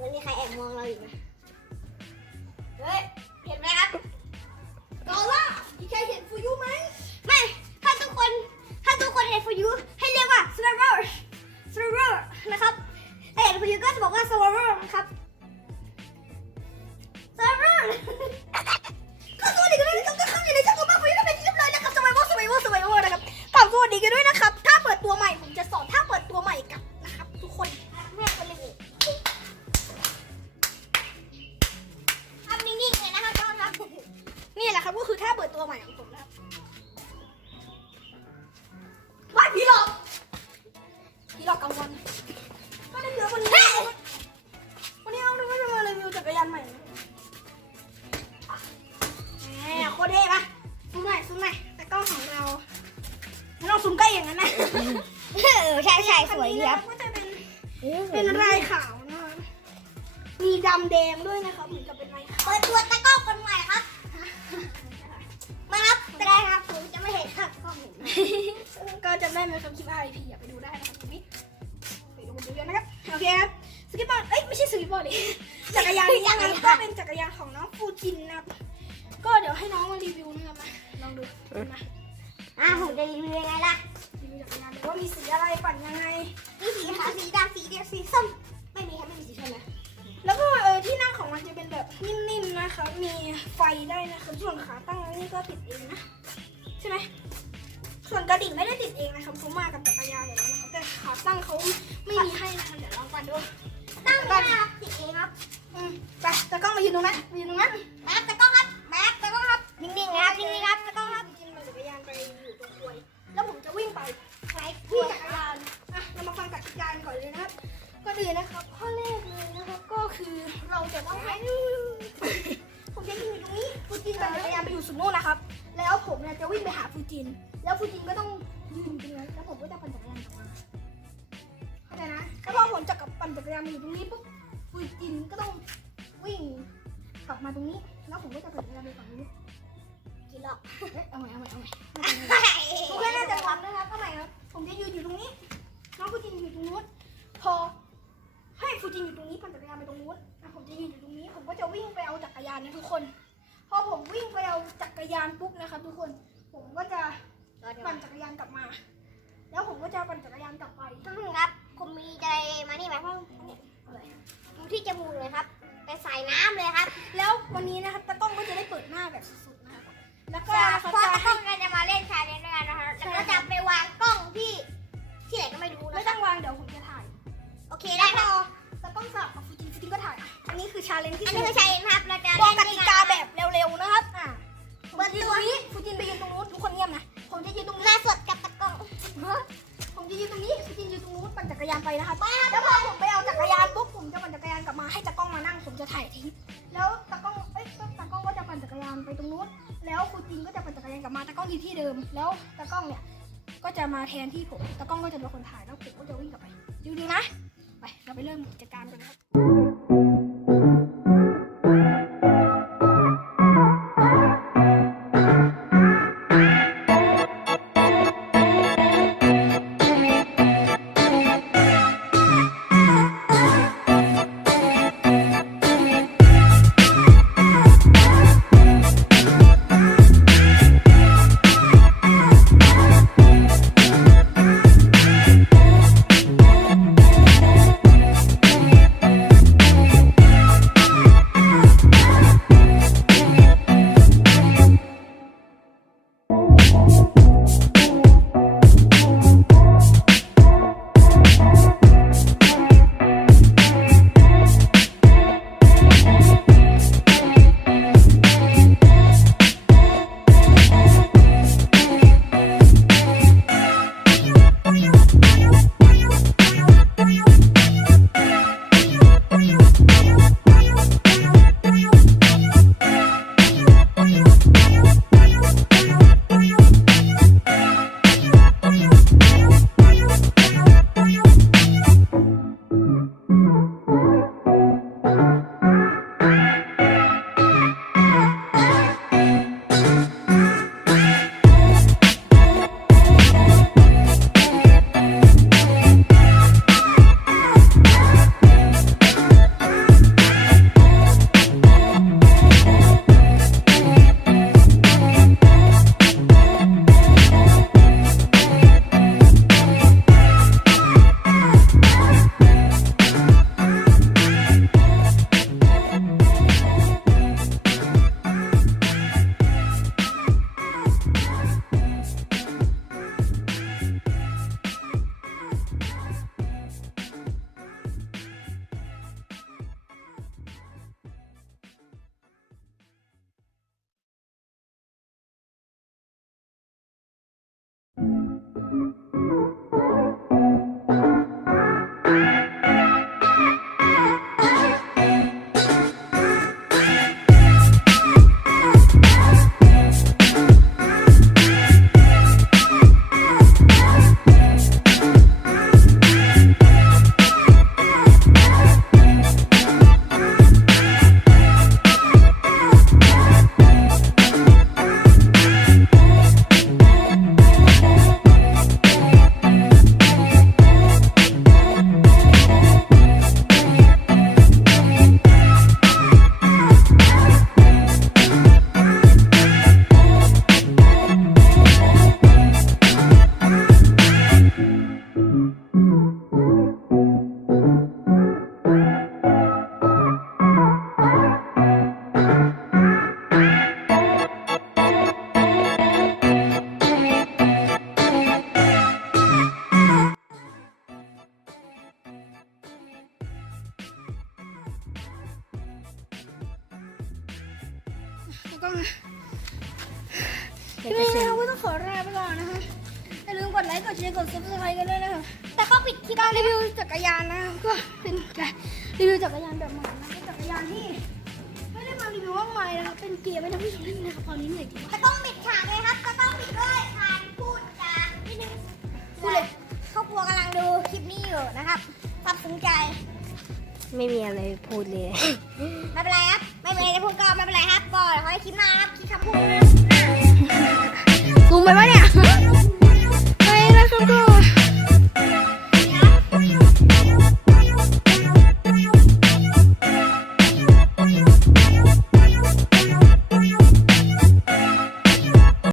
มือนมีใครแอบมองเราอยู่นะเฮ้ย เห็นไหมครับกอล่ามีใครเห็นฟูยูไหม ไม่ ถ้าทุกคน ถ้าทุกคนเห็นฟูยูให้เรียกว่า survivor survivor นะครับถ้าเห็นฟูยูก็จะบอกว่า survivor นะครับ เป็นเป็นลายขาวนะคะ มีดำแดงด้วยนะครับเหมือนกับเป็นลายขาวเปิดตัวตะกร้อคนใหม่ครับ มาครับไม่ได้ครับผมจะไม่เห็นครับก็เห็นก็จำได้ไหมครับคลิป RIP อย่าไปดูได้นะครับตรงนี้ไปดูกันเยอะๆนะครับโอเคครับสกิปบอร์ดเอ้ยไม่ใช่สกิปบอร์ดดิจักรยานนี้นะครับก็เป็นจักรยานของน้องฟูจินนะครับ ก็เดี๋ยวให้น้องมารีวิวนะครับมาลองดูมาอะผมจะรีวิวยังไงล่ะรีวิวจักรยานดูว่ามีสีอะไรปั่นยังไงมีสีขาวสีดำ สีเดียวสีส้ม ไม่มีครับไม่มีสีชมนะ แล้วก็เออที่นั่งของมันจะเป็นแบบนิ่มๆนะครับมีไฟได้นะครับส่วนขาตั้งนี่ก็ติดเองนะ ใช่ไหมส่วนกระดิ่งไม่ได้ติดเองนะครับเขามากับจักรยานอยู่แล้วนะครับแต่ขาตั้งเขาไม่มีให้นะครับเดี๋ยวลองปั่นดูตั้งไม่ได้ครับติดเองครับอืมไปตากล้องมายืนตรงนั้นมายืนตรงนั้นแม็กตะกร้อครับแม็กตะกร้อครับนิ่งๆนะครับนิ่งๆครับตะกร้อครับกินมาจักรยานไปอยู่ตรงกลวยแล้วผมจะวิ่งไปใช้ที่จักรยานอะเรามาฟังกติกาก่อนเลยนะครับ ก็ดีนะครับ ข้อแรกเลยนะครับก็คือเราจะต้องให้ผมจะยืนอยู่ตรงนี้ฟูจินปั่นจักรยานไปอยู่สุดโน่นนะครับ แล้วผมเนี่ยจะวิ่งไปหาฟูจิน แล้วฟูจินก็ต้องยืนตรงนั้นแล้วผมก็จะปั่นจักรยานกลับมาเข้าใจนะแล้วพอผมจะกลับปั่นจักรยานมาอยู่ตรงนี้ปุ๊บฟูจินก็ต้องวิ่งกลับมาตรงนี้ แล้วผมก็จะปั่นจักรยานไปฝั่งนี้กี่รอบเอ๊ะเอาใหม่เอาใหม่เอาใหม่ทุกคนน่าจะรับนะครับเอาใหม่ครับผมจะยืนอยู่ตรงนี้น้องฟูจินอยู่ตรงนู้นพอ ฟูจินอยู่ตรงนี้ปั่นจักรยานไปตรงนู้นอะผมจะยืนอยู่ตรงนี้ ผมก็จะวิ่งไปเอาจักรยานนะทุกคน พอผมวิ่งไปเอาจักรยานปุ๊บนะครับทุกคน ผมก็จะปั่นจักรยานกลับมา แล้วผมก็จะปั่นจักรยานกลับไปทุกคนครับ ผมมีอะไรมานี่ไหมพ่อดูที่จมูกเลยครับไปใส่น้ำเลยครับ แล้ววันนี้นะครับตากล้องก็จะได้เปิดหน้าแบบสุดๆนะครับแล้วก็ก็นะครับพ่อจะตะกร้ให้องก็จะมาเล่นชาเลนจ์ด้วยกันนะคะแล้วก็จะไปวางกล้องที่ที่ไหนก็ไม่รู้ไม่นะคต้รัอบงวางเดี๋ยวผมจะถ่าย โอเคแล้ได้วพครับอ ตากล้องสลับกับฟูจินฟูจินก็ถ่าย อันนี้คือชาเลนจ์ที่อันสุนี้ดคือชาเลนจ์ครับเราจะบอกเล่นกด้วยตินกาแบบเร็วๆนะครับอ่าเปิดยืนตัตวรงนี้ฟูจินไปยืนตรงนู้นทุกคนเงียบนะผมจะยืนตรงหนี้น้าสดกับตะกล้องผมจะยืนตรงนี้ฟูจินยืนตรงนู้นปั่นจักรยานไปนะครับแล้วพอผมไปเอาจักรยานปุ๊บผมจะปั่นจักรยานกลับมาให้ตากล้องมานั่งผมจะถ่ายทีแล้วตากล้องเอ้ยตากล้องก็จะปั่นจักรยานไปตรงนู้นแล้วฟูจินก็จะปั่นจักรยานกลับมาตากล้องยืนที่เดิม แล้วตากล้องเนี่ยก็จะมาแทนที่ผมตากล้องก็จะเป็นคนถ่ายแล้วผมก็จะวิ่งกลับไปดูๆนะ ไปเราไปเริ่มกิจกรรมกันนะครับ ก็ ไลค์กดแชร์กดซับสไครต์กันด้วยนะคะแต่เขาปิดคลิปการรีวิวจักรยานนะก็เป็นการรีวิวจักรยานแบบใหม่นะเป็นจักรยานที่ไม่ได้มารีวิวมากมายนะครับเป็นเกียร์ไม่ทำให้ชมเล่นนะครับตอนนี้เหนื่อยจริงก็ต้องปิดฉากเลยครับก็ต้องปิดด้วยการพูดจานิดนึงพูดเลยครอบครัวกำลังดูคลิปนี้อยู่นะครับตัดสินใจไม่มีอะไรพูดเลยไม่เป็นไรครับไม่เป็นไรจะพูดก็ไม่เป็นไรครับก็เดี๋ยวเขาให้คลิปหน้าครับคลิปคำพูดซูมไปปะเนี่ยไม่รู้